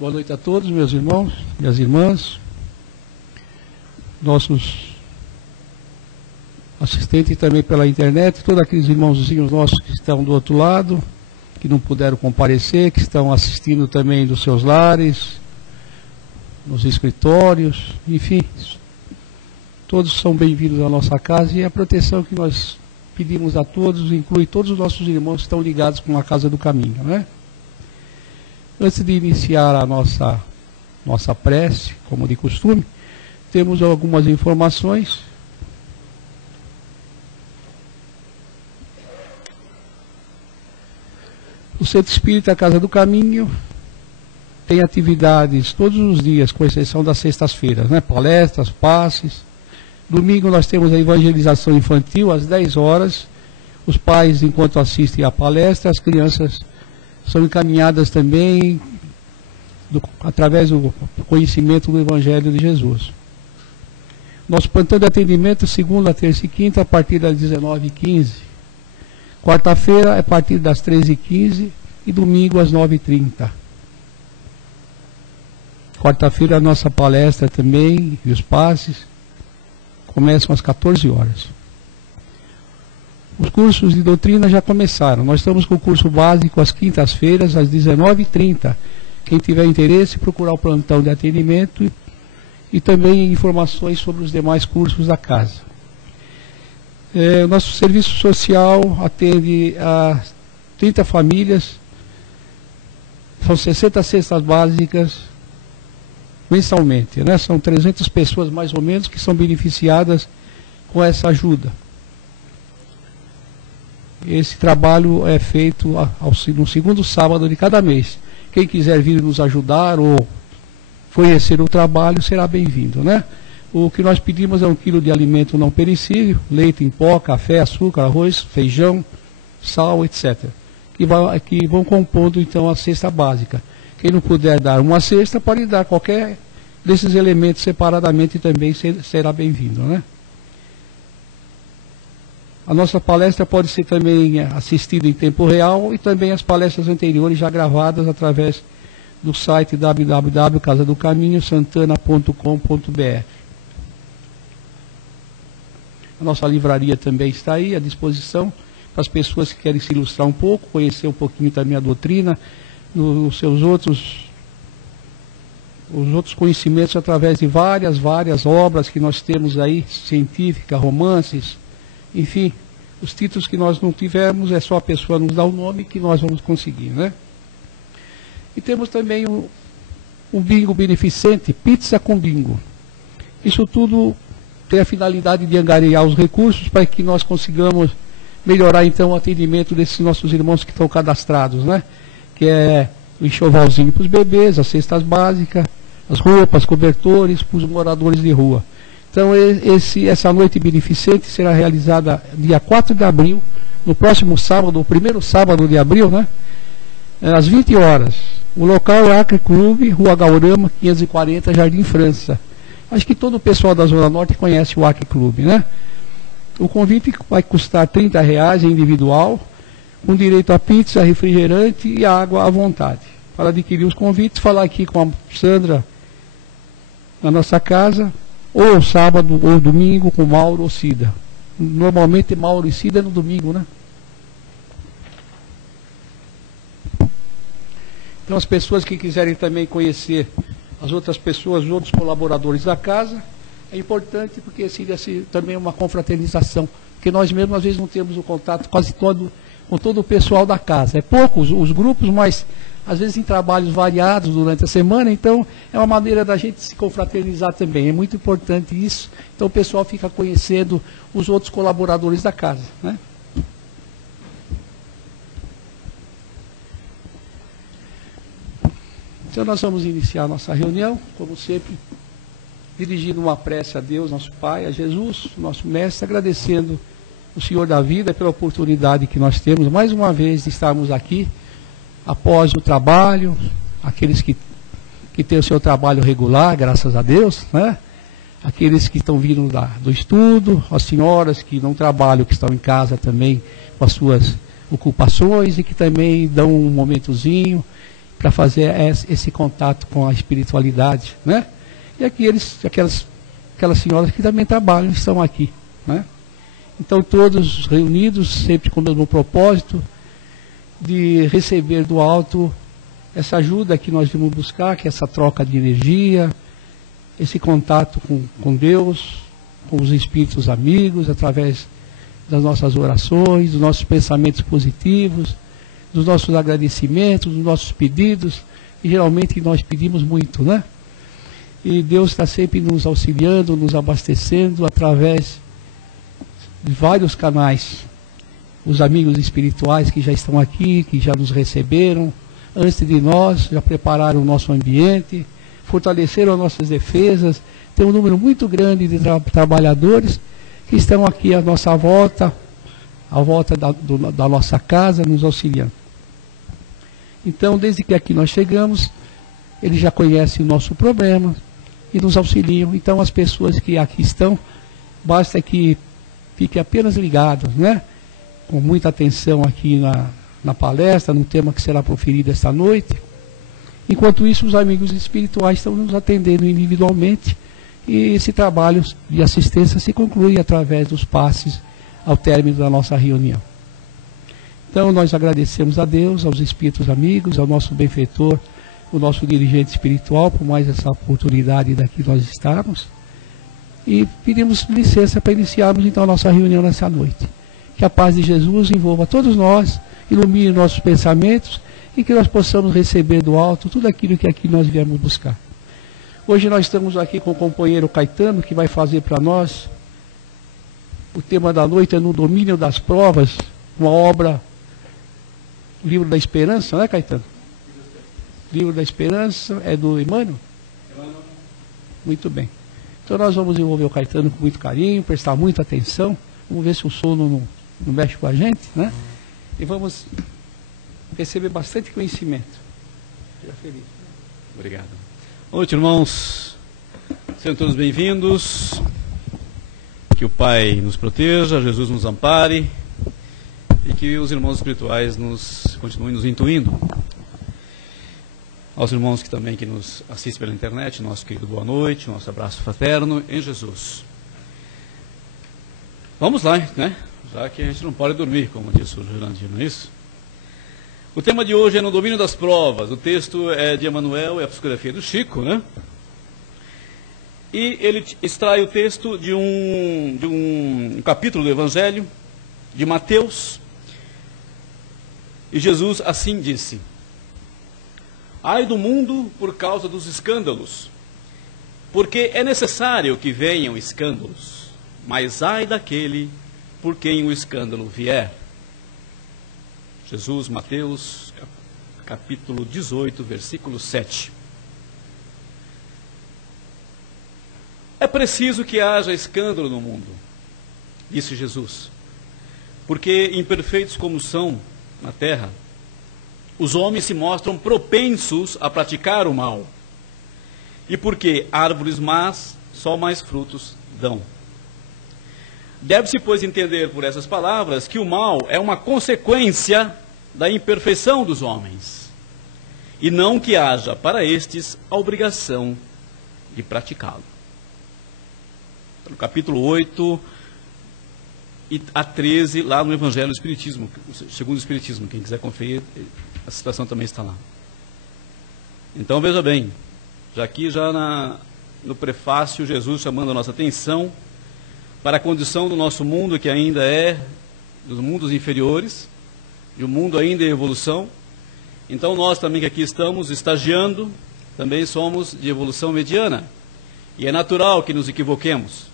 Boa noite a todos, meus irmãos, minhas irmãs, nossos assistentes também pela internet, todos aqueles irmãozinhos nossos que estão do outro lado, que não puderam comparecer, que estão assistindo também dos seus lares, nos escritórios, enfim, todos são bem-vindos à nossa casa, e a proteção que nós pedimos a todos inclui todos os nossos irmãos que estão ligados com a Casa do Caminho, né? Antes de iniciar a nossa prece, como de costume, temos algumas informações. O Centro Espírita Casa do Caminho tem atividades todos os dias, com exceção das sextas-feiras, né? Palestras, passes. Domingo nós temos a evangelização infantil às 10 horas. Os pais, enquanto assistem à palestra, as crianças são encaminhadas também através do conhecimento do Evangelho de Jesus. Nosso plantão de atendimento, segunda, terça e quinta, a partir das 19h15. Quarta-feira, a partir das 13h15 e domingo às 9h30. Quarta-feira, a nossa palestra também e os passes começam às 14 horas. Os cursos de doutrina já começaram. Nós estamos com o curso básico às quintas-feiras, às 19h30. Quem tiver interesse, procurar o plantão de atendimento e também informações sobre os demais cursos da casa. O nosso serviço social atende a 30 famílias, são 60 cestas básicas mensalmente, né? São 300 pessoas mais ou menos que são beneficiadas com essa ajuda. Esse trabalho é feito no segundo sábado de cada mês. Quem quiser vir nos ajudar ou conhecer o trabalho será bem-vindo, né? O que nós pedimos é 1 quilo de alimento não perecível, leite em pó, café, açúcar, arroz, feijão, sal, etc. Que vão compondo então a cesta básica. Quem não puder dar uma cesta, pode dar qualquer desses elementos separadamente, também será bem-vindo, né? A nossa palestra pode ser também assistida em tempo real e também as palestras anteriores já gravadas através do site www.casadocaminhosantana.com.br. A nossa livraria também está aí à disposição para as pessoas que querem se ilustrar um pouco, conhecer um pouquinho também a doutrina, os seus outros conhecimentos através de várias obras que nós temos aí, científicas, romances, enfim, os títulos que nós não tivermos, é só a pessoa nos dar o nome que nós vamos conseguir, né? E temos também um bingo beneficente, pizza com bingo. Isso tudo tem a finalidade de angariar os recursos para que nós consigamos melhorar então o atendimento desses nossos irmãos que estão cadastrados, né? Que é o enxovalzinho para os bebês, as cestas básicas, as roupas, cobertores para os moradores de rua. Então essa noite beneficente será realizada dia 4 de abril, no próximo sábado, o primeiro sábado de abril, né? Às 20 horas. O local é Acre Clube, Rua Gaurama, 540, Jardim França. Acho que todo o pessoal da Zona Norte conhece o Acre Clube, né? O convite vai custar R$30 individual, com direito a pizza, refrigerante e água à vontade. Para adquirir os convites, falar aqui com a Sandra na nossa casa, ou sábado ou domingo com Mauro ou Cida. Normalmente Mauro e Cida é no domingo, né? Então as pessoas que quiserem também conhecer as outras pessoas, os outros colaboradores da casa, é importante porque seria também uma confraternização, porque nós mesmos às vezes não temos o contato quase todo com todo o pessoal da casa. É poucos os grupos, mas às vezes em trabalhos variados durante a semana, então é uma maneira da gente se confraternizar também. É muito importante isso, então o pessoal fica conhecendo os outros colaboradores da casa, né? Então nós vamos iniciar a nossa reunião, como sempre, dirigindo uma prece a Deus, nosso Pai, a Jesus, nosso Mestre, agradecendo o Senhor da vida pela oportunidade que nós temos, mais uma vez, de estarmos aqui, após o trabalho, aqueles que têm o seu trabalho regular, graças a Deus, né? Aqueles que estão vindo do estudo, as senhoras que não trabalham, que estão em casa também com as suas ocupações e que também dão um momentozinho para fazer esse contato com a espiritualidade, né? E aquelas senhoras que também trabalham, estão aqui, né? Então todos reunidos, sempre com o mesmo propósito de receber do alto essa ajuda que nós vimos buscar, que é essa troca de energia, esse contato com Deus, com os espíritos amigos, através das nossas orações, dos nossos pensamentos positivos, dos nossos agradecimentos, dos nossos pedidos, e geralmente nós pedimos muito, né? E Deus está sempre nos auxiliando, nos abastecendo através de vários canais. Os amigos espirituais que já estão aqui, que já nos receberam, antes de nós, já prepararam o nosso ambiente, fortaleceram as nossas defesas. Tem um número muito grande de trabalhadores que estão aqui à nossa volta, à volta da nossa casa, nos auxiliando. Então, desde que aqui nós chegamos, eles já conhecem o nosso problema e nos auxiliam. Então, as pessoas que aqui estão, basta que fiquem apenas ligados, né? Com muita atenção aqui na palestra, no tema que será proferido esta noite. Enquanto isso, os amigos espirituais estão nos atendendo individualmente, e esse trabalho de assistência se conclui através dos passes ao término da nossa reunião. Então, nós agradecemos a Deus, aos espíritos amigos, ao nosso benfeitor, o nosso dirigente espiritual, por mais essa oportunidade daqui nós estarmos, e pedimos licença para iniciarmos então a nossa reunião nessa noite. Que a paz de Jesus envolva todos nós, ilumine nossos pensamentos, e que nós possamos receber do alto tudo aquilo que aqui nós viemos buscar. Hoje nós estamos aqui com o companheiro Caetano, que vai fazer para nós, o tema da noite é No Domínio das Provas, uma obra, Livro da Esperança, não é, Caetano? Livro da Esperança, é do Emmanuel? Muito bem. Então nós vamos envolver o Caetano com muito carinho, prestar muita atenção, vamos ver se o sono não mexe com a gente, né? E vamos receber bastante conhecimento. Seja feliz. Obrigado. Boa noite, irmãos. Sejam todos bem-vindos. Que o Pai nos proteja, Jesus nos ampare e que os irmãos espirituais continuem nos intuindo. Aos irmãos que nos assistem pela internet, nosso querido boa noite, nosso abraço fraterno em Jesus. Vamos lá, né? Já que a gente não pode dormir, como disse o Jurandir, não é isso? O tema de hoje é No Domínio das Provas. O texto é de Emmanuel, é a psicografia do Chico, né? E ele extrai o texto de um capítulo do Evangelho de Mateus. E Jesus assim disse: ai do mundo por causa dos escândalos, porque é necessário que venham escândalos, mas ai daquele por quem o escândalo vier. Jesus, Mateus, capítulo 18, versículo 7. É preciso que haja escândalo no mundo, disse Jesus, porque imperfeitos como são na terra, os homens se mostram propensos a praticar o mal, e porque árvores más só mais frutos dão. Deve-se, pois, entender por essas palavras que o mal é uma consequência da imperfeição dos homens, e não que haja para estes a obrigação de praticá-lo. No capítulo 8 a 13, lá no Evangelho do Espiritismo, segundo o Espiritismo, quem quiser conferir, a citação também está lá. Então veja bem, no prefácio, Jesus chamando a nossa atenção para a condição do nosso mundo, que ainda é dos mundos inferiores, de um mundo ainda em evolução. Então nós também que aqui estamos estagiando, também somos de evolução mediana, e é natural que nos equivoquemos,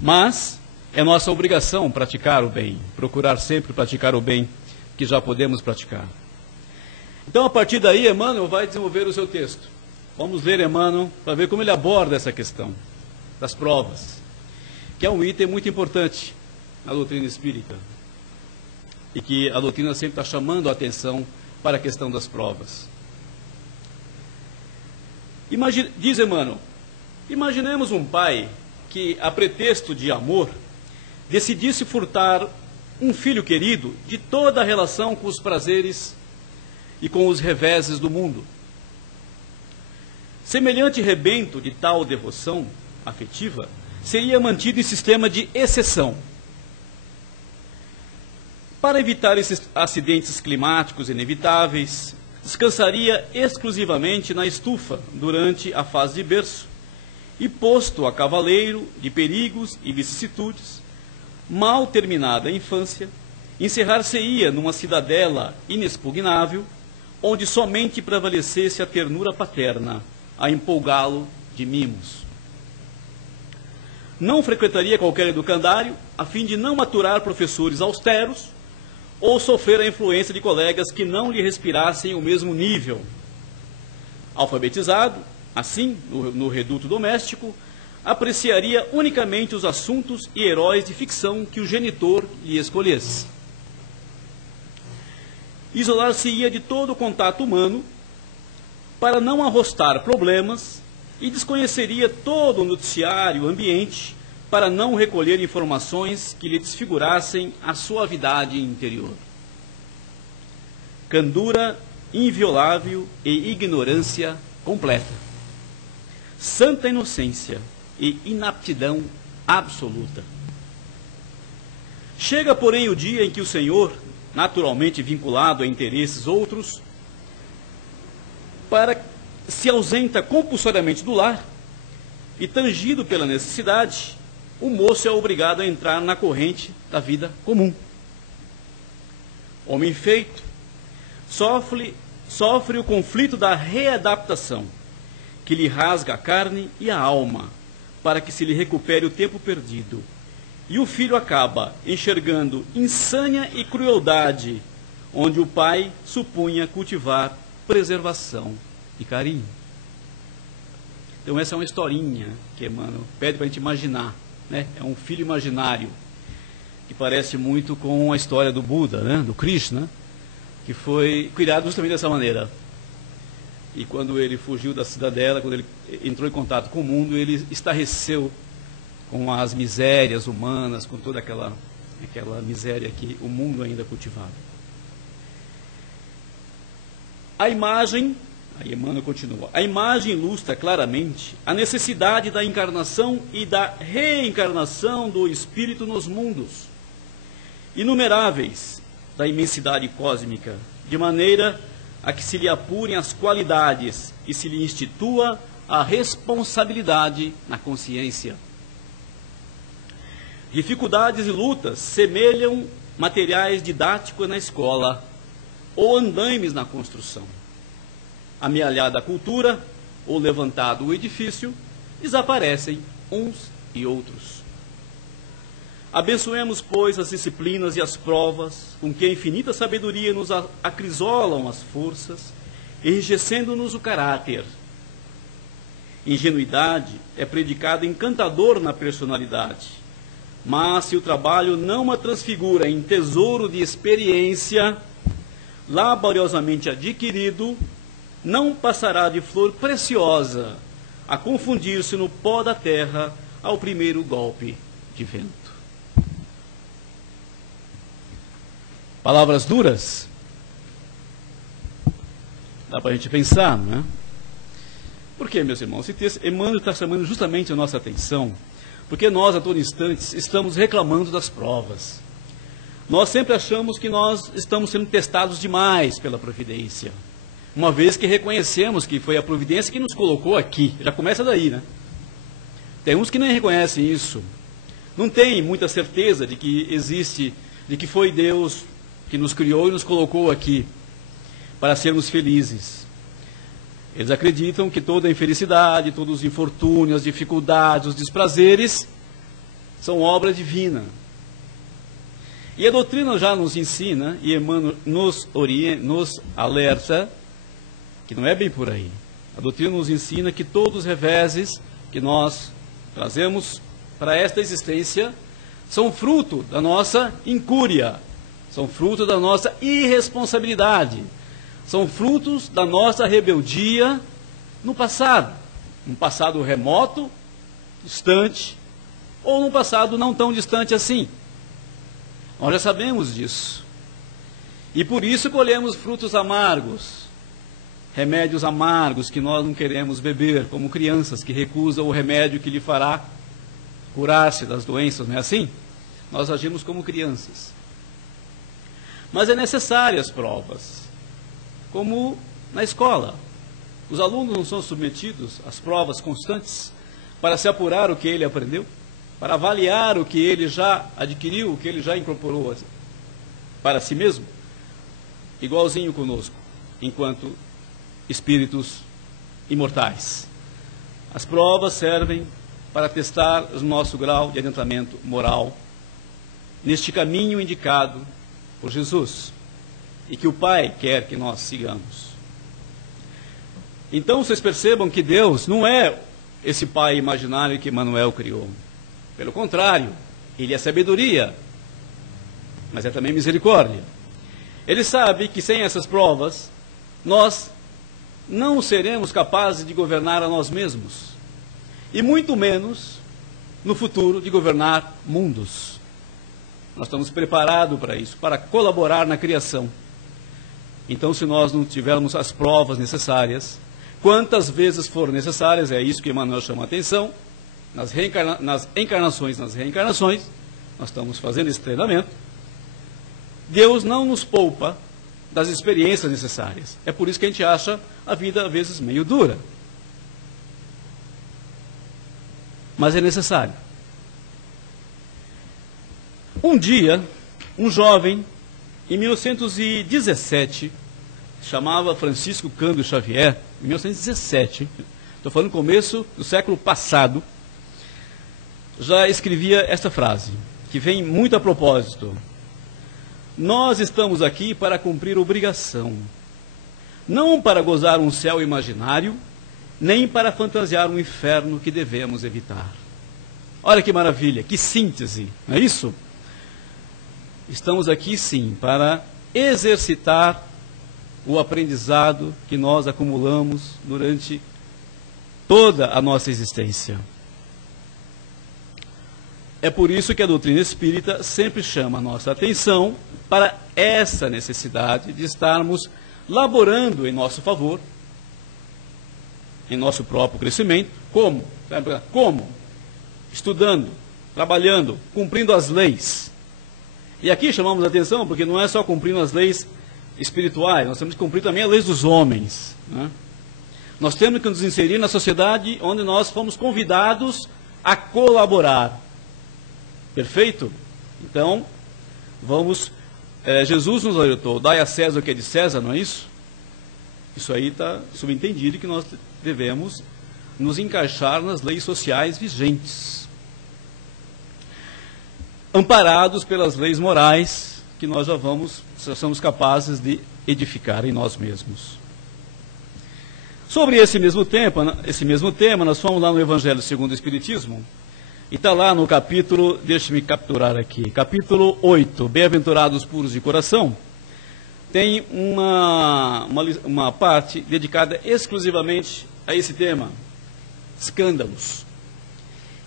mas é nossa obrigação praticar o bem, procurar sempre praticar o bem que já podemos praticar. Então, a partir daí, Emmanuel vai desenvolver o seu texto. Vamos ler Emmanuel para ver como ele aborda essa questão das provas, que é um item muito importante na doutrina espírita, e que a doutrina sempre está chamando a atenção para a questão das provas. Diz Emmanuel: imaginemos um pai que, a pretexto de amor, decidisse furtar um filho querido de toda a relação com os prazeres e com os reveses do mundo. Semelhante rebento de tal devoção afetiva seria mantido em sistema de exceção. Para evitar esses acidentes climáticos inevitáveis, descansaria exclusivamente na estufa durante a fase de berço, e posto a cavaleiro de perigos e vicissitudes, mal terminada a infância, encerrar-se-ia numa cidadela inexpugnável, onde somente prevalecesse a ternura paterna, a empolgá-lo de mimos. Não frequentaria qualquer educandário, a fim de não maturar professores austeros, ou sofrer a influência de colegas que não lhe respirassem o mesmo nível. Alfabetizado, assim, no reduto doméstico, apreciaria unicamente os assuntos e heróis de ficção que o genitor lhe escolhesse. Isolar-se-ia de todo o contato humano para não arrostar problemas e desconheceria todo o noticiário ambiente para não recolher informações que lhe desfigurassem a suavidade interior. Candura inviolável e ignorância completa. Santa inocência e inaptidão absoluta. Chega, porém, o dia em que o Senhor, naturalmente vinculado a interesses outros, se ausenta compulsoriamente do lar e, tangido pela necessidade, o moço é obrigado a entrar na corrente da vida comum. Homem feito, sofre o conflito da readaptação, que lhe rasga a carne e a alma, para que se lhe recupere o tempo perdido. E o filho acaba enxergando insânia e crueldade, onde o pai supunha cultivar preservação e carinho. Então essa é uma historinha que Emmanuel pede para a gente imaginar, né? É um filho imaginário, que parece muito com a história do Buda, né? Do Krishna, que foi criado justamente dessa maneira. E quando ele fugiu da cidadela, quando ele entrou em contato com o mundo, ele estarreceu com as misérias humanas, com toda aquela miséria que o mundo ainda cultivava. A imagem, aí Emmanuel continua, a imagem ilustra claramente a necessidade da encarnação e da reencarnação do espírito nos mundos inumeráveis da imensidade cósmica, de maneira a que se lhe apurem as qualidades e se lhe institua a responsabilidade na consciência. Dificuldades e lutas semelham materiais didáticos na escola ou andaimes na construção. Amealhada a cultura ou levantado o edifício, desaparecem uns e outros. Abençoemos, pois, as disciplinas e as provas, com que a infinita sabedoria nos acrisolam as forças, enrijecendo-nos o caráter. Ingenuidade é predicado encantador na personalidade, mas se o trabalho não a transfigura em tesouro de experiência, laboriosamente adquirido, não passará de flor preciosa a confundir-se no pó da terra ao primeiro golpe de vento. Palavras duras? Dá para a gente pensar, né? Por quê, meus irmãos? Esse texto, Emmanuel está chamando justamente a nossa atenção, porque nós, a todo instante, estamos reclamando das provas. Nós sempre achamos que nós estamos sendo testados demais pela providência, uma vez que reconhecemos que foi a providência que nos colocou aqui. Já começa daí, né? Tem uns que nem reconhecem isso, não tem muita certeza de que existe, de que foi Deus que nos criou e nos colocou aqui para sermos felizes. Eles acreditam que toda a infelicidade, todos os infortúnios, as dificuldades, os desprazeres são obra divina. E a doutrina já nos ensina, e Emmanuel nos alerta, que não é bem por aí. A doutrina nos ensina que todos os reveses que nós trazemos para esta existência são fruto da nossa incúria, são fruto da nossa irresponsabilidade, são frutos da nossa rebeldia no passado, um passado remoto, distante, ou num passado não tão distante assim. Nós já sabemos disso. E por isso colhemos frutos amargos, remédios amargos que nós não queremos beber, como crianças que recusam o remédio que lhe fará curar-se das doenças, não é assim? Nós agimos como crianças. Mas é necessárias provas, como na escola. Os alunos não são submetidos às provas constantes para se apurar o que ele aprendeu, para avaliar o que ele já adquiriu, o que ele já incorporou para si mesmo, igualzinho conosco, enquanto espíritos imortais. As provas servem para testar o nosso grau de adentramento moral neste caminho indicado por Jesus e que o Pai quer que nós sigamos. Então vocês percebam que Deus não é esse Pai imaginário que Emmanuel criou. Pelo contrário, Ele é sabedoria, mas é também misericórdia. Ele sabe que sem essas provas, nós não seremos capazes de governar a nós mesmos, e muito menos, no futuro, de governar mundos. Nós estamos preparados para isso, para colaborar na criação. Então, se nós não tivermos as provas necessárias, quantas vezes forem necessárias, é isso que Emmanuel chama a atenção, nas encarnações, nós estamos fazendo esse treinamento, Deus não nos poupa das experiências necessárias. É por isso que a gente acha a vida, às vezes, meio dura. Mas é necessário. Um dia, um jovem, em 1917, chamava Francisco Cândido Xavier, em 1917, estou falando no começo do século passado, já escrevia esta frase, que vem muito a propósito. Nós estamos aqui para cumprir obrigação, não para gozar um céu imaginário, nem para fantasiar um inferno que devemos evitar. Olha que maravilha, que síntese, não é isso? Estamos aqui sim para exercitar o aprendizado que nós acumulamos durante toda a nossa existência. É por isso que a doutrina espírita sempre chama a nossa atenção para essa necessidade de estarmos laborando em nosso favor, em nosso próprio crescimento. Como? Como? Estudando, trabalhando, cumprindo as leis. E aqui chamamos a atenção porque não é só cumprindo as leis espirituais, nós temos que cumprir também as leis dos homens, né? Nós temos que nos inserir na sociedade onde nós fomos convidados a colaborar. Perfeito? Então, vamos... Jesus nos orientou, dai a César o que é de César, não é isso? Isso aí está subentendido que nós devemos nos encaixar nas leis sociais vigentes, amparados pelas leis morais que nós já somos capazes de edificar em nós mesmos. Sobre esse mesmo tema, nós fomos lá no Evangelho segundo o Espiritismo, e está lá no capítulo, deixe-me capturar aqui, capítulo 8, Bem-aventurados puros de coração, tem uma parte dedicada exclusivamente a esse tema, escândalos.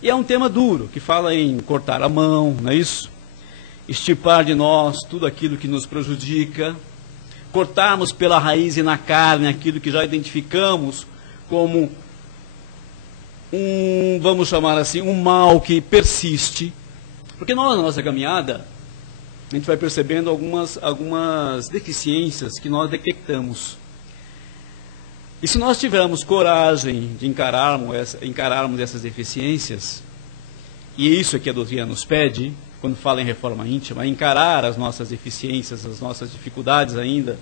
E é um tema duro, que fala em cortar a mão, não é isso? Extirpar de nós tudo aquilo que nos prejudica, cortarmos pela raiz e na carne aquilo que já identificamos como vamos chamar assim, um mal que persiste. Porque nós, na nossa caminhada, a gente vai percebendo algumas deficiências que nós detectamos. E se nós tivermos coragem de encararmos essas deficiências, e é isso que a doutrina nos pede, quando fala em reforma íntima, encarar as nossas deficiências, as nossas dificuldades ainda,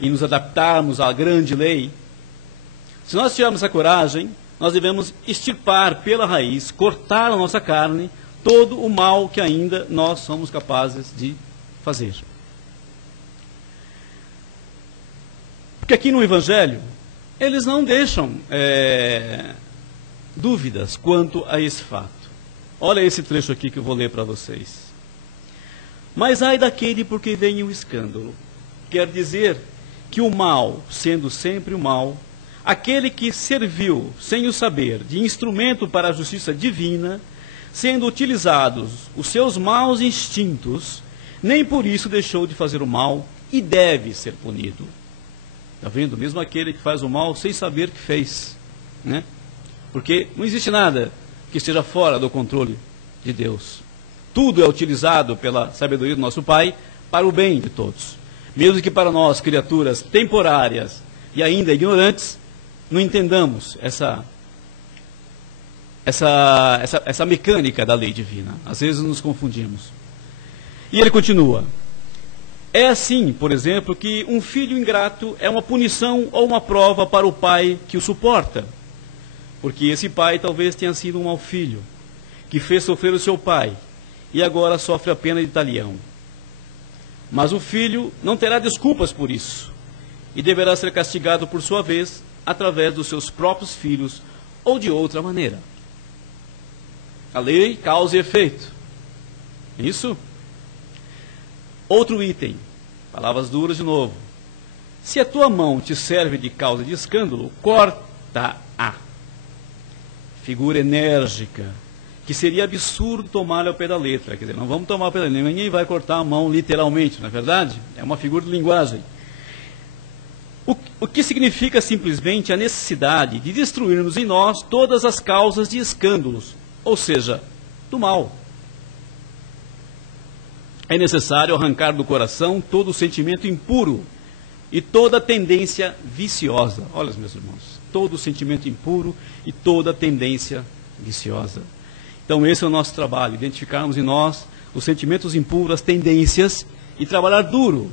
e nos adaptarmos à grande lei, se nós tivermos essa coragem, nós devemos extirpar pela raiz, cortar a nossa carne, todo o mal que ainda nós somos capazes de fazer. Porque aqui no Evangelho, eles não deixam dúvidas quanto a esse fato. Olha esse trecho aqui que eu vou ler para vocês. Mas ai daquele por que vem o escândalo. Quer dizer que o mal, sendo sempre o mal, aquele que serviu, sem o saber, de instrumento para a justiça divina, sendo utilizados os seus maus instintos, nem por isso deixou de fazer o mal e deve ser punido. Está vendo? Mesmo aquele que faz o mal sem saber que fez, né? Porque não existe nada que esteja fora do controle de Deus. Tudo é utilizado pela sabedoria do nosso Pai para o bem de todos. Mesmo que para nós, criaturas temporárias e ainda ignorantes, não entendamos essa mecânica da lei divina. Às vezes nos confundimos. E ele continua. É assim, por exemplo, que um filho ingrato é uma punição ou uma prova para o pai que o suporta. Porque esse pai talvez tenha sido um mau filho, que fez sofrer o seu pai, e agora sofre a pena de talião. Mas o filho não terá desculpas por isso, e deverá ser castigado por sua vez, através dos seus próprios filhos, ou de outra maneira. A lei, causa e efeito. Isso? Outro item, palavras duras de novo. Se a tua mão te serve de causa de escândalo, corta-a. Figura enérgica, que seria absurdo tomar ao pé da letra. Quer dizer, não vamos tomar ao pé da letra, ninguém vai cortar a mão literalmente, não é verdade? É uma figura de linguagem. O que significa simplesmente a necessidade de destruirmos em nós todas as causas de escândalos, ou seja, do mal. É necessário arrancar do coração todo o sentimento impuro e toda tendência viciosa. Olha, meus irmãos, todo o sentimento impuro e toda tendência viciosa. Então esse é o nosso trabalho, identificarmos em nós os sentimentos impuros, as tendências, e trabalhar duro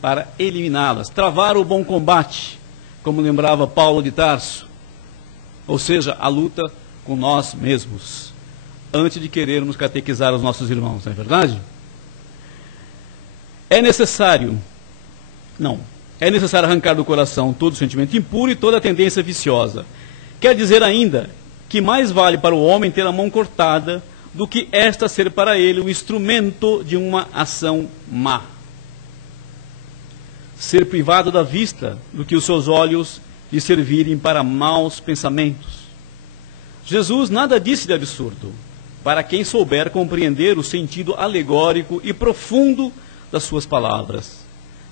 para eliminá-las, travar o bom combate, como lembrava Paulo de Tarso, ou seja, a luta com nós mesmos, antes de querermos catequizar os nossos irmãos, não é verdade? É necessário arrancar do coração todo o sentimento impuro e toda a tendência viciosa. Quer dizer ainda que mais vale para o homem ter a mão cortada do que esta ser para ele o instrumento de uma ação má. Ser privado da vista do que os seus olhos lhe servirem para maus pensamentos. Jesus nada disse de absurdo, para quem souber compreender o sentido alegórico e profundo das suas palavras.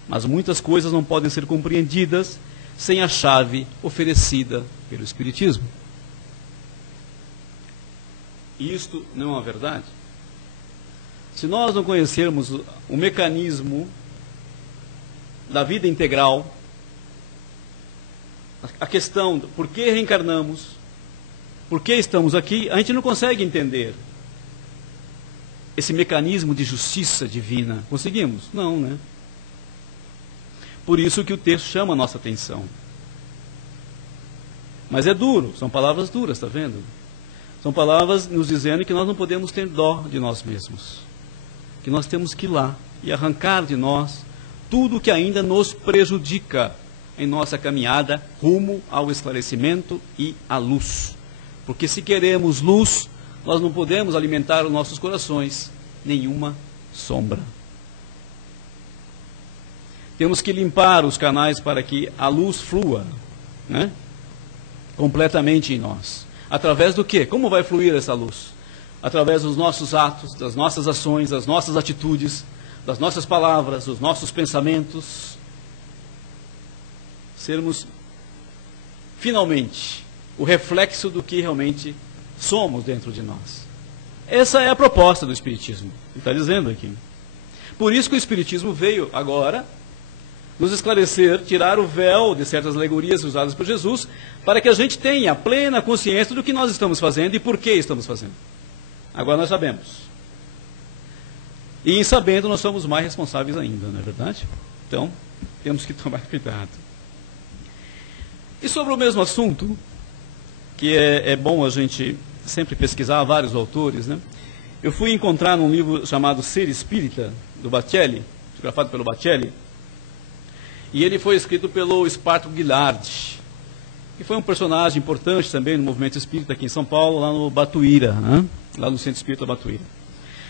Mas muitas coisas não podem ser compreendidas sem a chave oferecida pelo Espiritismo. Isto não é uma verdade? Se nós não conhecermos o mecanismo da vida integral, a questão do por que reencarnamos, por que estamos aqui, a gente não consegue entender esse mecanismo de justiça divina. Conseguimos? Não, né? Por isso que o texto chama a nossa atenção. Mas é duro, são palavras duras, está vendo? São palavras nos dizendo que nós não podemos ter dó de nós mesmos. Que nós temos que ir lá e arrancar de nós tudo que ainda nos prejudica em nossa caminhada rumo ao esclarecimento e à luz. Porque se queremos luz, nós não podemos alimentar os nossos corações nenhuma sombra. Temos que limpar os canais para que a luz flua, né, completamente em nós. Através do quê? Como vai fluir essa luz? Através dos nossos atos, das nossas ações, das nossas atitudes, das nossas palavras, dos nossos pensamentos. Sermos, finalmente, o reflexo do que realmente somos dentro de nós. Essa é a proposta do Espiritismo, ele está dizendo aqui. Por isso que o Espiritismo veio agora nos esclarecer, tirar o véu de certas alegorias usadas por Jesus, para que a gente tenha plena consciência do que nós estamos fazendo e por que estamos fazendo. Agora nós sabemos. E em sabendo nós somos mais responsáveis ainda, não é verdade? Então, temos que tomar cuidado. E sobre o mesmo assunto, que é bom a gente sempre pesquisar vários autores, né? Eu fui encontrar num livro chamado Ser Espírita, do Bacelli, fotografado pelo Bacelli, e ele foi escrito pelo Esparto Guilhardi, que foi um personagem importante também no movimento espírita aqui em São Paulo, lá no Batuíra, né? Lá no Centro Espírita Batuíra.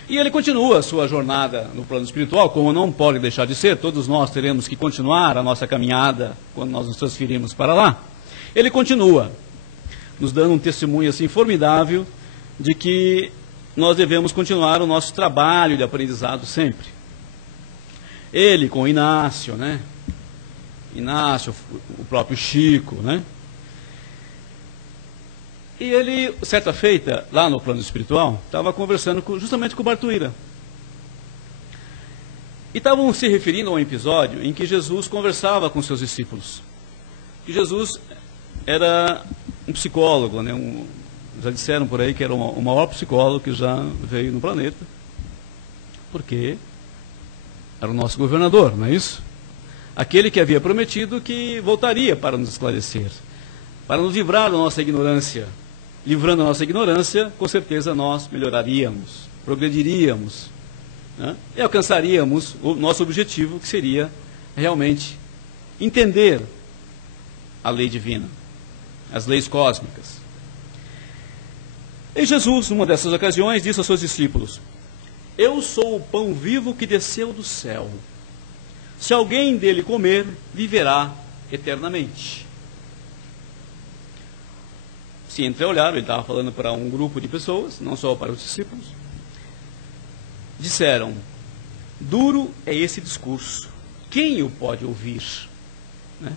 E ele continua a sua jornada no plano espiritual, como não pode deixar de ser, todos nós teremos que continuar a nossa caminhada quando nós nos transferimos para lá. Ele continua nos dando um testemunho assim formidável de que nós devemos continuar o nosso trabalho de aprendizado sempre. Ele com Inácio, né? Inácio, o próprio Chico, né? E ele, certa feita, lá no plano espiritual, estava conversando justamente com o Bartuíra. E estavam se referindo a um episódio em que Jesus conversava com seus discípulos. Que Jesus era um psicólogo, né? Já disseram por aí que era o maior psicólogo que já veio no planeta, porque era o nosso governador, não é isso? Aquele que havia prometido que voltaria para nos esclarecer, para nos livrar da nossa ignorância. Livrando a nossa ignorância, com certeza nós melhoraríamos, progrediríamos, né? E alcançaríamos o nosso objetivo, que seria realmente entender a lei divina, as leis cósmicas. E Jesus, numa dessas ocasiões, disse aos seus discípulos: eu sou o pão vivo que desceu do céu. Se alguém dele comer, viverá eternamente. Se entreolharam, ele estava falando para um grupo de pessoas, não só para os discípulos. Disseram: duro é esse discurso, quem o pode ouvir? Né?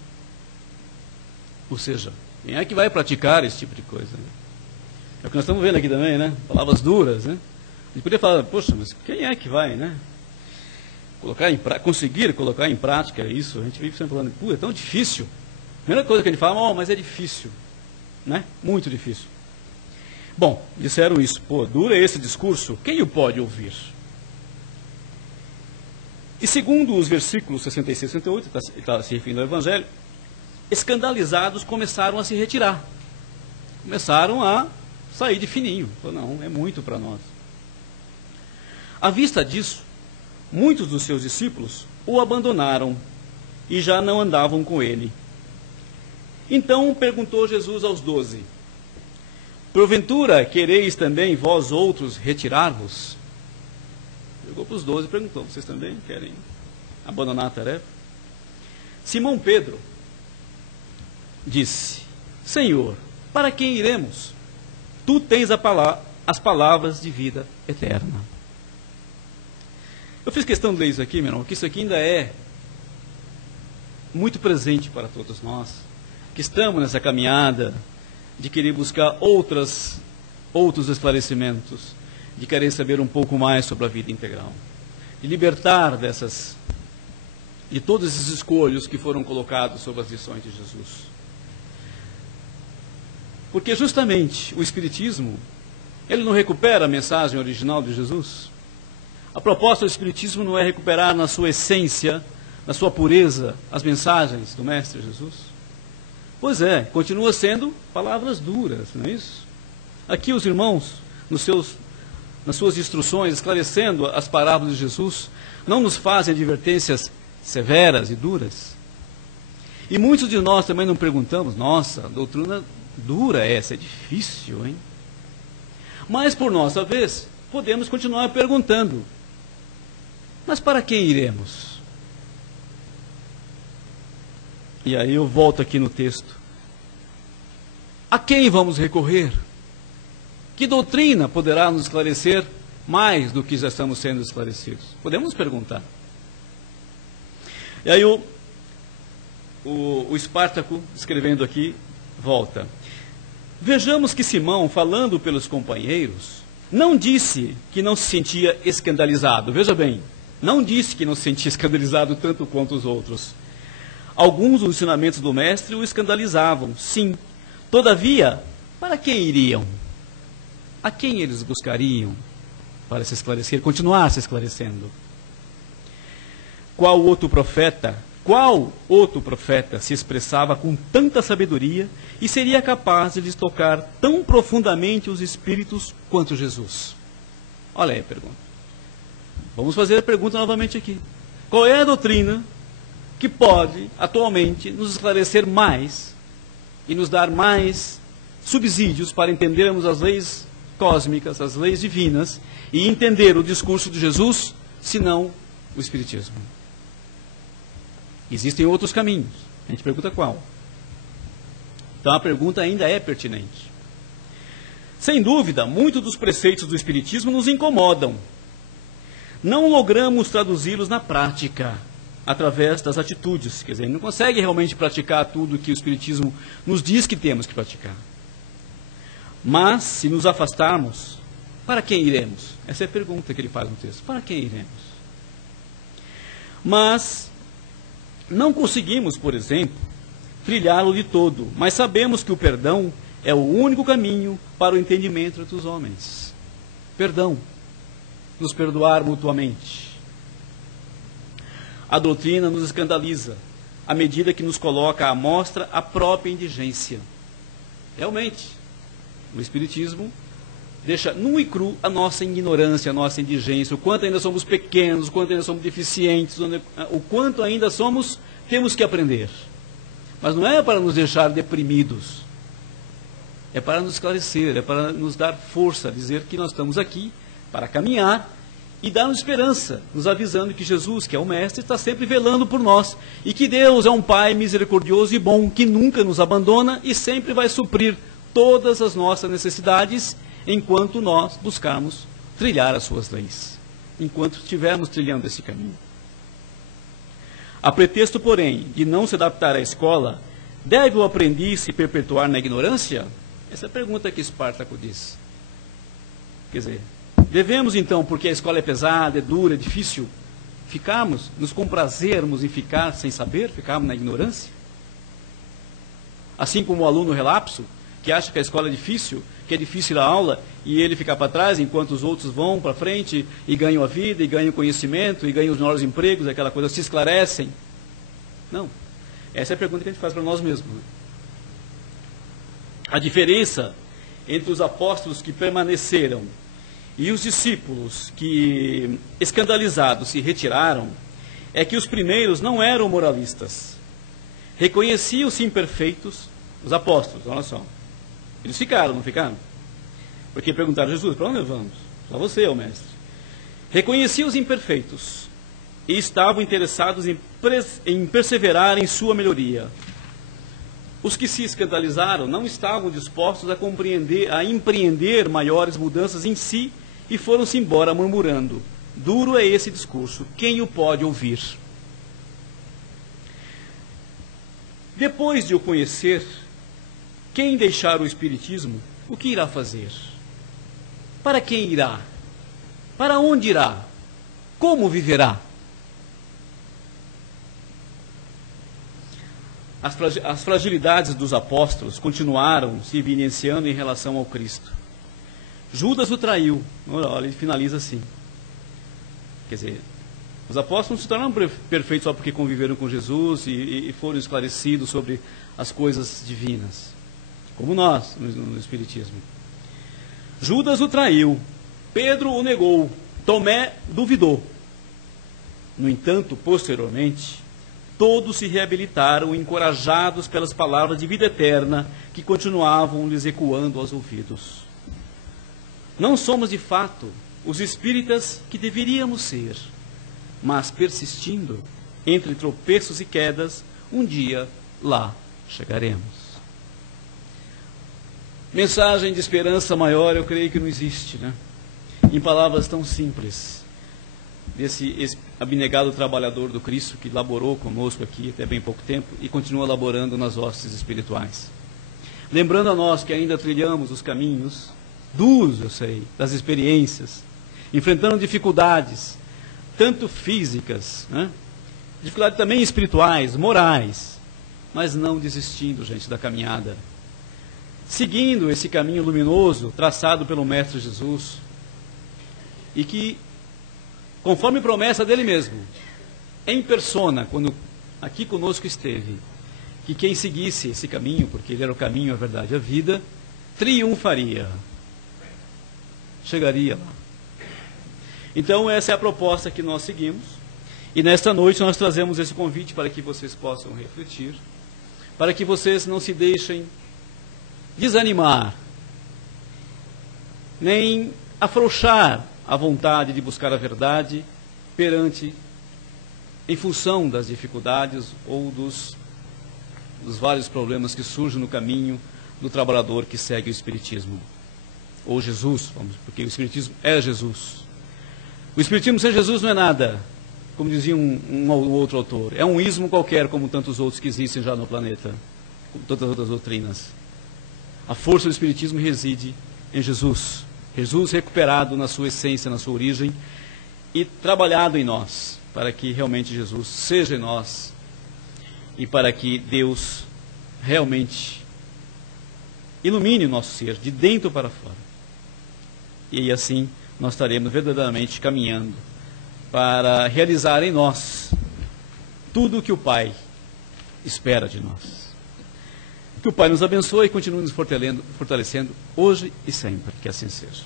Ou seja, quem é que vai praticar esse tipo de coisa? Né? É o que nós estamos vendo aqui também, né? Palavras duras, né? A gente poderia falar: poxa, mas quem é que vai, né? Conseguir colocar em prática isso? A gente vive sempre falando: pô, é tão difícil. A primeira coisa que a gente fala: oh, mas é difícil. Né? Muito difícil. Bom, disseram isso. Pô, duro é esse discurso, quem o pode ouvir? E segundo os versículos 66 e 68, está se referindo ao Evangelho, escandalizados começaram a se retirar. Começaram a sair de fininho. Falaram: não, é muito para nós. À vista disso, muitos dos seus discípulos o abandonaram e já não andavam com ele. Então perguntou Jesus aos 12: porventura quereis também vós outros retirar-vos? Chegou para os 12 e perguntou: vocês também querem abandonar a tarefa? Simão Pedro disse: Senhor, para quem iremos? Tu tens as palavras de vida eterna. Eu fiz questão de ler isso aqui, meu irmão, porque isso aqui ainda é muito presente para todos nós, que estamos nessa caminhada de querer buscar outros esclarecimentos, de querer saber um pouco mais sobre a vida integral, de libertar de todos esses escolhos que foram colocados sobre as lições de Jesus. Porque justamente o Espiritismo, ele não recupera a mensagem original de Jesus. A proposta do Espiritismo não é recuperar na sua essência, na sua pureza, as mensagens do Mestre Jesus. Pois é, continua sendo palavras duras, não é isso? Aqui os irmãos, nas suas instruções, esclarecendo as parábolas de Jesus, não nos fazem advertências severas e duras. E muitos de nós também não perguntamos: nossa, a doutrina dura essa, é difícil, hein? Mas por nossa vez, podemos continuar perguntando: mas para quem iremos? E aí eu volto aqui no texto. A quem vamos recorrer? Que doutrina poderá nos esclarecer mais do que já estamos sendo esclarecidos? Podemos perguntar. E aí o Espartaco, escrevendo aqui, volta. Vejamos que Simão, falando pelos companheiros, não disse que não se sentia escandalizado. Veja bem, não disse que não se sentia escandalizado tanto quanto os outros. Alguns dos ensinamentos do mestre o escandalizavam, sim. Todavia, para quem iriam? A quem eles buscariam para se esclarecer, continuar se esclarecendo? Qual outro profeta se expressava com tanta sabedoria e seria capaz de lhes tocar tão profundamente os espíritos quanto Jesus? Olha aí a pergunta. Vamos fazer a pergunta novamente aqui. Qual é a doutrina que pode, atualmente, nos esclarecer mais e nos dar mais subsídios para entendermos as leis cósmicas, as leis divinas, e entender o discurso de Jesus, senão o Espiritismo? Existem outros caminhos. A gente pergunta qual. Então a pergunta ainda é pertinente. Sem dúvida, muitos dos preceitos do Espiritismo nos incomodam. Não logramos traduzi-los na prática. através das atitudes. Quer dizer, ele não consegue realmente praticar tudo que o Espiritismo nos diz que temos que praticar. Mas, se nos afastarmos, para quem iremos? Essa é a pergunta que ele faz no texto. Para quem iremos? Mas, não conseguimos, por exemplo, trilhá-lo de todo, mas sabemos que o perdão é o único caminho para o entendimento entre os homens. Perdão. Nos perdoar mutuamente. A doutrina nos escandaliza, à medida que nos coloca à mostra a própria indigência. Realmente, o Espiritismo deixa nu e cru a nossa ignorância, a nossa indigência, o quanto ainda somos pequenos, o quanto ainda somos deficientes, o quanto ainda temos que aprender. Mas não é para nos deixar deprimidos, é para nos esclarecer, é para nos dar força, dizer que nós estamos aqui para caminhar e dar-nos esperança, nos avisando que Jesus, que é o Mestre, está sempre velando por nós, e que Deus é um Pai misericordioso e bom, que nunca nos abandona e sempre vai suprir todas as nossas necessidades, enquanto nós buscarmos trilhar as suas leis, enquanto estivermos trilhando esse caminho. A pretexto, porém, de não se adaptar à escola, deve o aprendiz se perpetuar na ignorância? Essa é a pergunta que Espartaco diz. Quer dizer, devemos então, porque a escola é pesada, é dura, é difícil, nos comprazermos em ficar sem saber, ficarmos na ignorância? Assim como o aluno relapso, que acha que a escola é difícil, que é difícil a aula, e ele fica para trás, enquanto os outros vão para frente, e ganham a vida, e ganham conhecimento, e ganham os melhores empregos, aquela coisa, se esclarecem. Não. Essa é a pergunta que a gente faz para nós mesmos. A diferença entre os apóstolos que permaneceram e os discípulos que, escandalizados, se retiraram, é que os primeiros não eram moralistas. Reconheciam-se imperfeitos, os apóstolos, olha só. Eles ficaram, não ficaram? Porque perguntaram a Jesus, para onde vamos? Só você é o mestre. Reconheciam os imperfeitos e estavam interessados em perseverar em sua melhoria. Os que se escandalizaram não estavam dispostos a empreender maiores mudanças em si e foram-se embora murmurando. Duro é esse discurso, quem o pode ouvir? Depois de o conhecer, quem deixar o Espiritismo, o que irá fazer? Para quem irá? Para onde irá? Como viverá? As fragilidades dos apóstolos continuaram se evidenciando em relação ao Cristo. Judas o traiu. Olha, ele finaliza assim. Quer dizer, os apóstolos não se tornaram perfeitos só porque conviveram com Jesus e foram esclarecidos sobre as coisas divinas, como nós no Espiritismo. Judas o traiu, Pedro o negou, Tomé duvidou. No entanto, posteriormente, todos se reabilitaram, encorajados pelas palavras de vida eterna que continuavam lhes ecoando aos ouvidos. Não somos, de fato, os espíritas que deveríamos ser, mas persistindo entre tropeços e quedas, um dia lá chegaremos. Mensagem de esperança maior, eu creio que não existe, né? Em palavras tão simples, desse abnegado trabalhador do Cristo que laborou conosco aqui até bem pouco tempo e continua laborando nas hostes espirituais. Lembrando a nós que ainda trilhamos os caminhos duros, eu sei, das experiências, enfrentando dificuldades, tanto físicas, né? Dificuldades também espirituais, morais, mas não desistindo, gente, da caminhada. Seguindo esse caminho luminoso traçado pelo Mestre Jesus e que, conforme promessa dele mesmo, em persona, quando aqui conosco esteve, que quem seguisse esse caminho, porque ele era o caminho, a verdade e a vida, triunfaria, chegaria lá. Então essa é a proposta que nós seguimos, e nesta noite nós trazemos esse convite para que vocês possam refletir, para que vocês não se deixem desanimar, nem afrouxar a vontade de buscar a verdade em função das dificuldades ou dos vários problemas que surgem no caminho do trabalhador que segue o Espiritismo. Ou Jesus, porque o Espiritismo é Jesus. O Espiritismo sem Jesus não é nada. como dizia um outro autor, é um ismo qualquer como tantos outros que existem já no planeta, como todas as outras doutrinas. A força do Espiritismo reside em Jesus. Jesus recuperado na sua essência, na sua origem, e trabalhado em nós, para que realmente Jesus seja em nós, e para que Deus realmente ilumine o nosso ser, de dentro para fora. E assim nós estaremos verdadeiramente caminhando para realizar em nós tudo o que o Pai espera de nós. Que o Pai nos abençoe e continue nos fortalecendo hoje e sempre, que assim seja.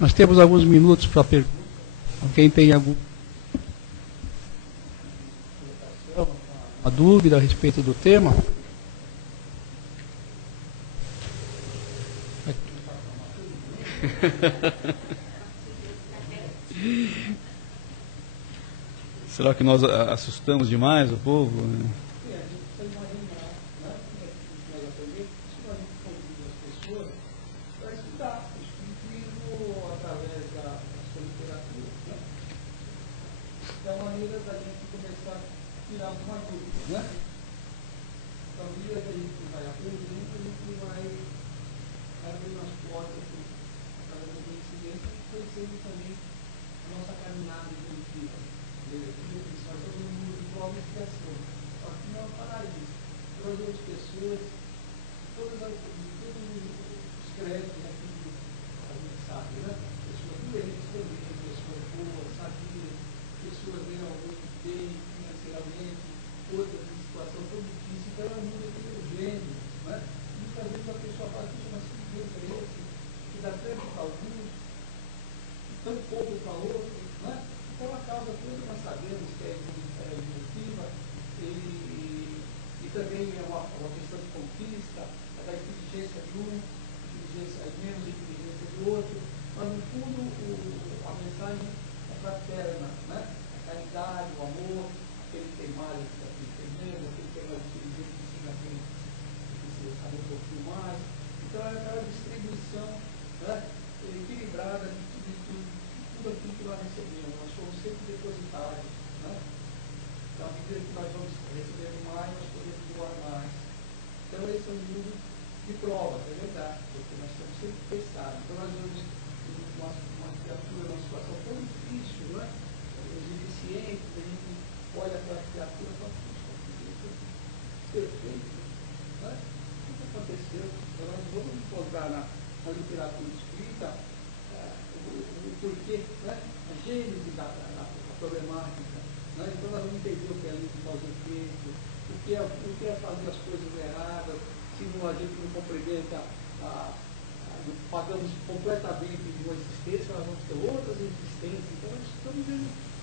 Nós temos alguns minutos para perguntas. Alguém tem alguma dúvida a respeito do tema? Será que nós assustamos demais o povo? Pagamos completamente de uma existência, nós vamos ter outras existências. Então, nós estamos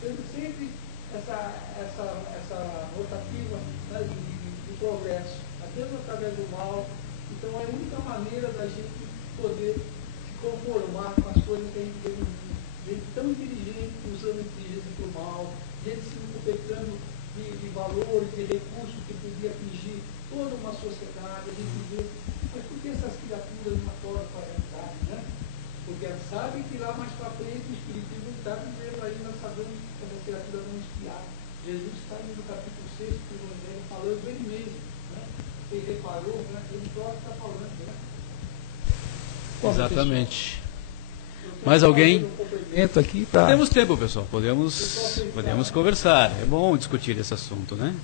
vendo sempre essa rotativa, né, de progresso, mesmo através do mal. Então, é a única maneira da gente poder se conformar com as coisas que a gente vê no mundo. Gente tão inteligente, usando a inteligência para o mal, gente se completando de valores, de recursos que podia atingir toda uma sociedade. A gente vê, mas por que essas criaturas não acordam para a realidade, né? Porque sabe que lá mais para frente o Espiritismo está vivendo aí, nós sabemos que essas criaturas vão espiar. Jesus está aí no capítulo 6 do Evangelho falando ele mesmo, né? Quem reparou, né? Ele próprio está falando, né? Exatamente. Mais alguém? Aqui pra... Temos tempo, pessoal. Podemos conversar. É bom discutir esse assunto, né?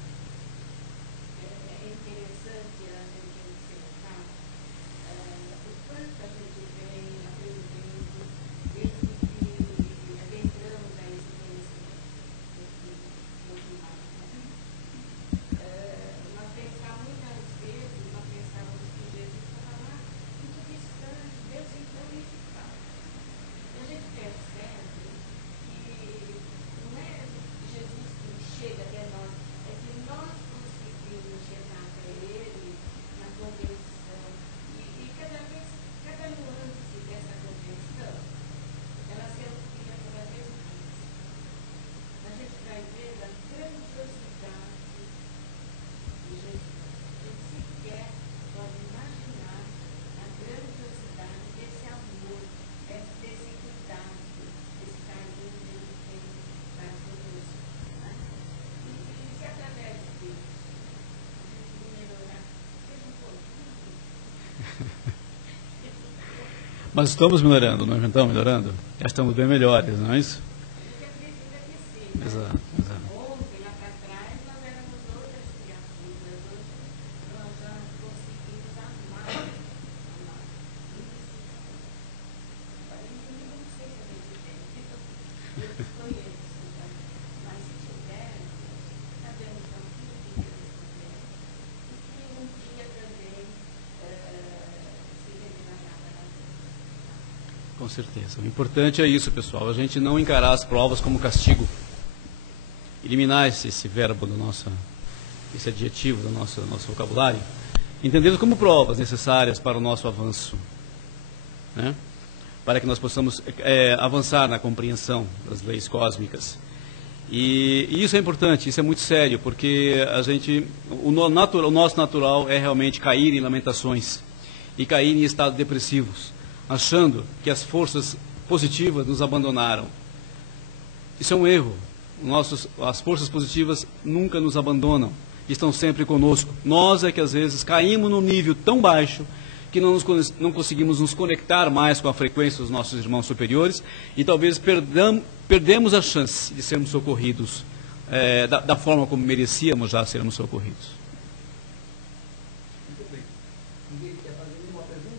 Chega até nós, é que nós Mas estamos melhorando, não estamos melhorando? Já estamos bem melhores, não é isso? Exato, exato. Ontem, lá para trás, nós éramos outras criaturas. Hoje, nós já conseguimos amar. Eu não sei se a gente tem. Eu desconheço, mas se tivermos, sabemos que tudo que Deus quiser. E que um dia também se revelará para nós. Com certeza. O importante é isso, pessoal. A gente não encarar as provas como castigo. Eliminar esse verbo do nosso, esse adjetivo do nosso vocabulário, entendê-los como provas necessárias para o nosso avanço, né? Para que nós possamos avançar na compreensão das leis cósmicas. E isso é importante, isso é muito sério, porque o nosso natural é realmente cair em lamentações e cair em estados depressivos, achando que as forças positivas nos abandonaram. Isso é um erro. As forças positivas nunca nos abandonam, estão sempre conosco. Nós é que às vezes caímos num nível tão baixo que não conseguimos nos conectar mais com a frequência dos nossos irmãos superiores e talvez perdemos a chance de sermos socorridos da forma como merecíamos já sermos socorridos. Muito bem. Ninguém quer fazer nenhuma pergunta?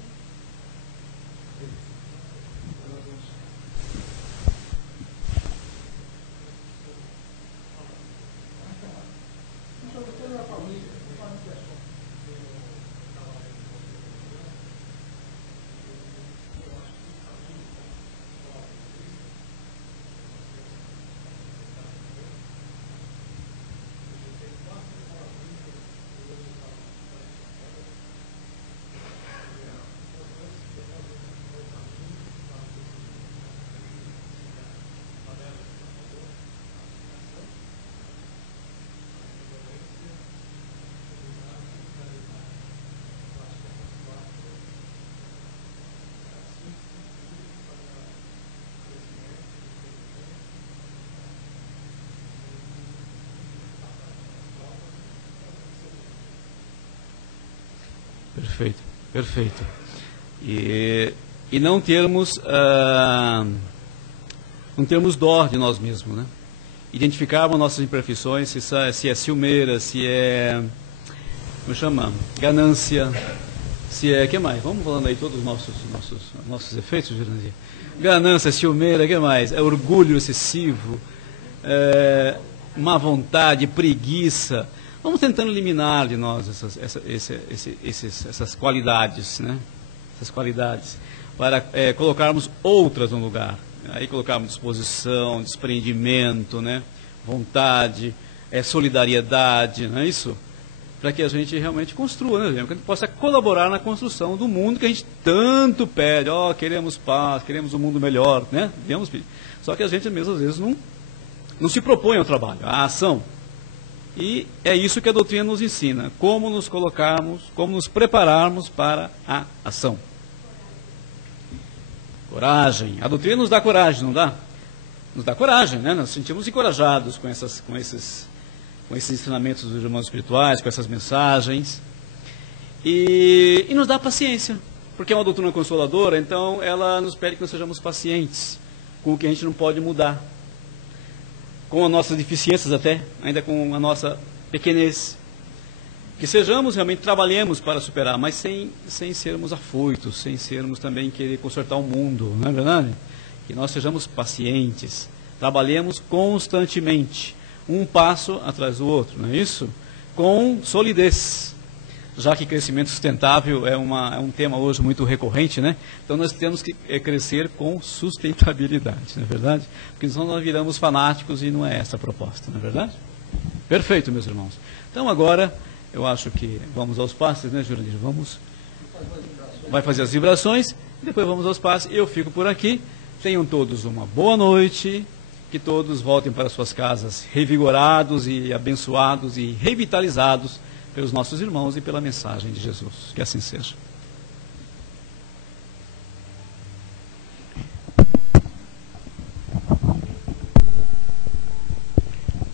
Perfeito, perfeito. E não termos dó de nós mesmos, né? Identificarmos nossas imperfeições, se é ciumeira, se é, como chama? Ganância, se é, que mais? Vamos falando aí todos os nossos efeitos, Jurandir. Ganância, ciumeira, que mais? É orgulho excessivo, má vontade, preguiça. Vamos tentando eliminar de nós essas qualidades, né? Essas qualidades, para colocarmos outras no lugar. Aí colocarmos disposição, desprendimento, né? Vontade, solidariedade, não é isso? Para que a gente realmente construa, né? Que a gente possa colaborar na construção do mundo que a gente tanto pede. Queremos paz, queremos um mundo melhor, né? Devemos pedir. Só que a gente mesmo às vezes não se propõe ao trabalho, à ação. E é isso que a doutrina nos ensina, como nos colocarmos, como nos prepararmos para a ação. Coragem. A doutrina nos dá coragem, não dá? Nos dá coragem, né? Nós nos sentimos encorajados com esses ensinamentos dos irmãos espirituais, com essas mensagens. E nos dá paciência, porque é uma doutrina consoladora, então ela nos pede que nós sejamos pacientes com o que a gente não pode mudar, com as nossas deficiências até, ainda com a nossa pequenez. Que sejamos, realmente trabalhemos para superar, mas sem sermos afoitos, sem sermos também querer consertar o mundo, não é verdade? Que nós sejamos pacientes, trabalhemos constantemente, um passo atrás do outro, não é isso? Com solidez, já que crescimento sustentável é um tema hoje muito recorrente, né? Então nós temos que crescer com sustentabilidade, não é verdade? Porque senão nós viramos fanáticos e não é essa a proposta, não é verdade? Perfeito, meus irmãos. Então agora, eu acho que vamos aos passes, né, Jurandir? Vai fazer as vibrações, e depois vamos aos passes. Eu fico por aqui. Tenham todos uma boa noite, que todos voltem para suas casas revigorados e abençoados e revitalizados pelos nossos irmãos e pela mensagem de Jesus. Que assim seja.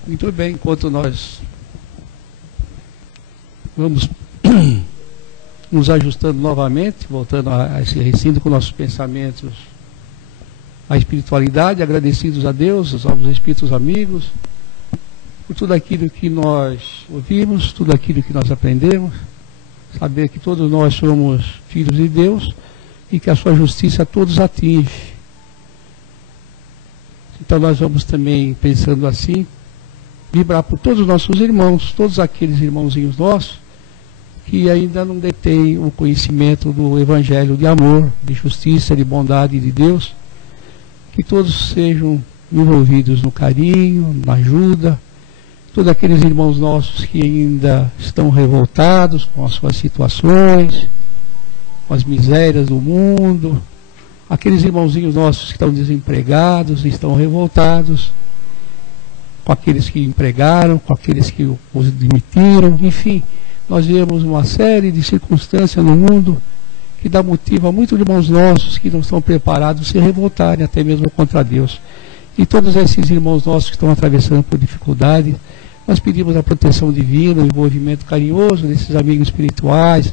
Muito bem, enquanto nós vamos nos ajustando novamente, voltando a esse recinto com nossos pensamentos à espiritualidade, agradecidos a Deus, aos espíritos amigos, por tudo aquilo que nós ouvimos, tudo aquilo que nós aprendemos, saber que todos nós somos filhos de Deus e que a sua justiça a todos atinge. Então nós vamos também, pensando assim, vibrar por todos os nossos irmãos, todos aqueles irmãozinhos nossos que ainda não detêm o conhecimento do Evangelho de amor, de justiça, de bondade de Deus, que todos sejam envolvidos no carinho, na ajuda, todos aqueles irmãos nossos que ainda estão revoltados com as suas situações, com as misérias do mundo, aqueles irmãozinhos nossos que estão desempregados, estão revoltados, com aqueles que empregaram, com aqueles que os demitiram, enfim, nós vemos uma série de circunstâncias no mundo que dá motivo a muitos irmãos nossos que não estão preparados a se revoltarem, até mesmo contra Deus. E todos esses irmãos nossos que estão atravessando por dificuldade, nós pedimos a proteção divina, o envolvimento carinhoso desses amigos espirituais,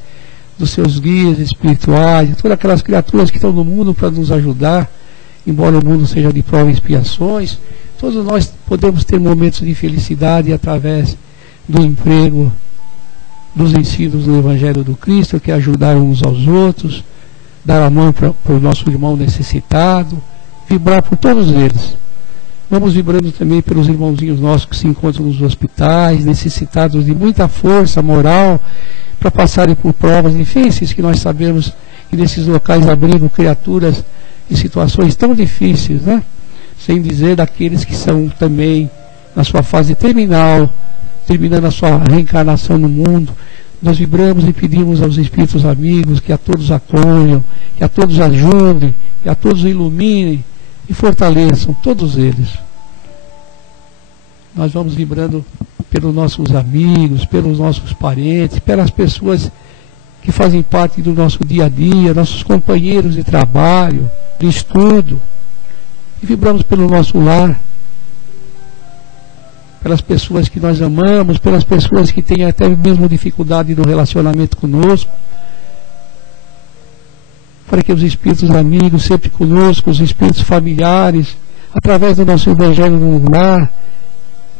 dos seus guias espirituais, de todas aquelas criaturas que estão no mundo para nos ajudar, embora o mundo seja de provas e expiações. Todos nós podemos ter momentos de felicidade através do emprego, dos ensinos do Evangelho do Cristo, que é ajudar uns aos outros, dar a mão para o nosso irmão necessitado, vibrar por todos eles. Vamos vibrando também pelos irmãozinhos nossos que se encontram nos hospitais, necessitados de muita força moral para passarem por provas difíceis, que nós sabemos que nesses locais abrigam criaturas em situações tão difíceis, né? Sem dizer daqueles que são também na sua fase terminal, terminando a sua reencarnação no mundo. Nós vibramos e pedimos aos espíritos amigos que a todos acolham, que a todos ajudem, que a todos iluminem e fortaleçam, todos eles. Nós vamos vibrando pelos nossos amigos, pelos nossos parentes, pelas pessoas que fazem parte do nosso dia a dia, nossos companheiros de trabalho, de estudo. E vibramos pelo nosso lar, pelas pessoas que nós amamos, pelas pessoas que têm até mesmo dificuldade no relacionamento conosco, para que os espíritos amigos sempre conosco, os espíritos familiares, através do nosso Evangelho no lar,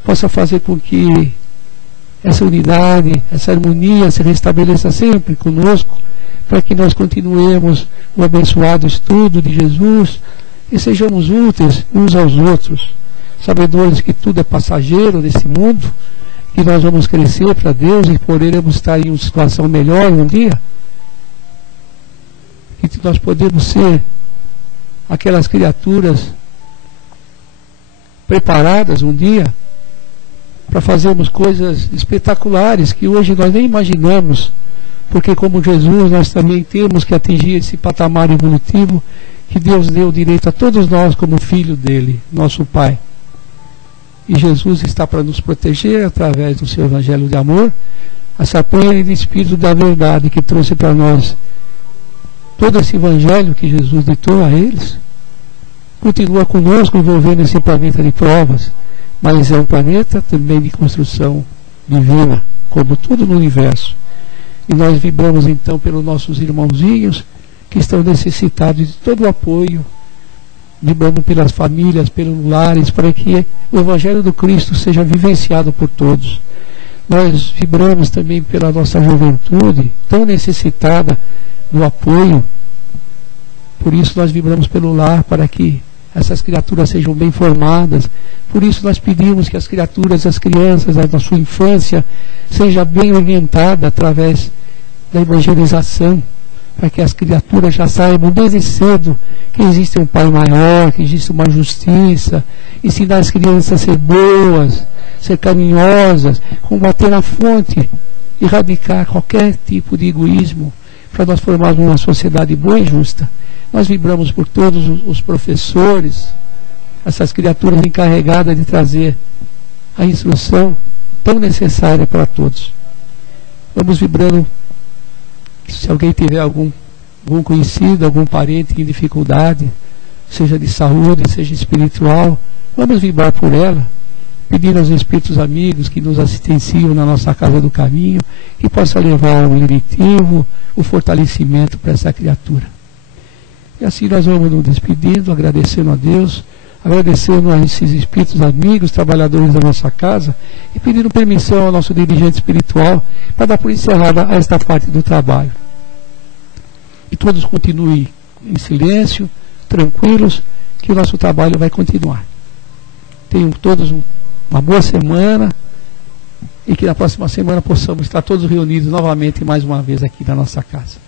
possa fazer com que essa unidade, essa harmonia se restabeleça sempre conosco, para que nós continuemos o abençoado estudo de Jesus e sejamos úteis uns aos outros, sabedores que tudo é passageiro nesse mundo, que nós vamos crescer para Deus e poderemos estar em uma situação melhor um dia, e que nós podemos ser aquelas criaturas preparadas um dia para fazermos coisas espetaculares que hoje nós nem imaginamos, porque como Jesus nós também temos que atingir esse patamar evolutivo que Deus deu direito a todos nós como filho dele, nosso Pai. E Jesus está para nos proteger através do seu Evangelho de amor, essa plena de Espírito da verdade que trouxe para nós todo esse Evangelho que Jesus ditou a eles. Continua conosco envolvendo esse planeta de provas, mas é um planeta também de construção divina, como tudo no universo. E nós vibramos então pelos nossos irmãozinhos que estão necessitados de todo o apoio, vibrando pelas famílias, pelos lares, para que o Evangelho do Cristo seja vivenciado por todos. Nós vibramos também pela nossa juventude, tão necessitada do apoio. Por isso nós vibramos pelo lar, para que essas criaturas sejam bem formadas. Por isso nós pedimos que as criaturas, as crianças da sua infância, seja bem orientada através da evangelização, para que as criaturas já saibam desde cedo que existe um Pai maior, que existe uma justiça, ensinar as crianças a ser boas, ser carinhosas, combater na fonte, erradicar qualquer tipo de egoísmo, para nós formarmos uma sociedade boa e justa. Nós vibramos por todos os professores, essas criaturas encarregadas de trazer a instrução tão necessária para todos. Vamos vibrando. Se alguém tiver algum conhecido, algum parente em dificuldade, seja de saúde, seja espiritual, vamos vibrar por ela, Pedir aos Espíritos amigos que nos assistenciam na nossa casa do caminho, que possa levar o lenitivo, o fortalecimento para essa criatura. E assim nós vamos nos despedindo, agradecendo a Deus, agradecendo a esses Espíritos amigos, trabalhadores da nossa casa, e pedindo permissão ao nosso dirigente espiritual para dar por encerrada esta parte do trabalho. E todos continuem em silêncio, tranquilos, que o nosso trabalho vai continuar. Tenham todos uma boa semana e que na próxima semana possamos estar todos reunidos novamente mais uma vez aqui na nossa casa.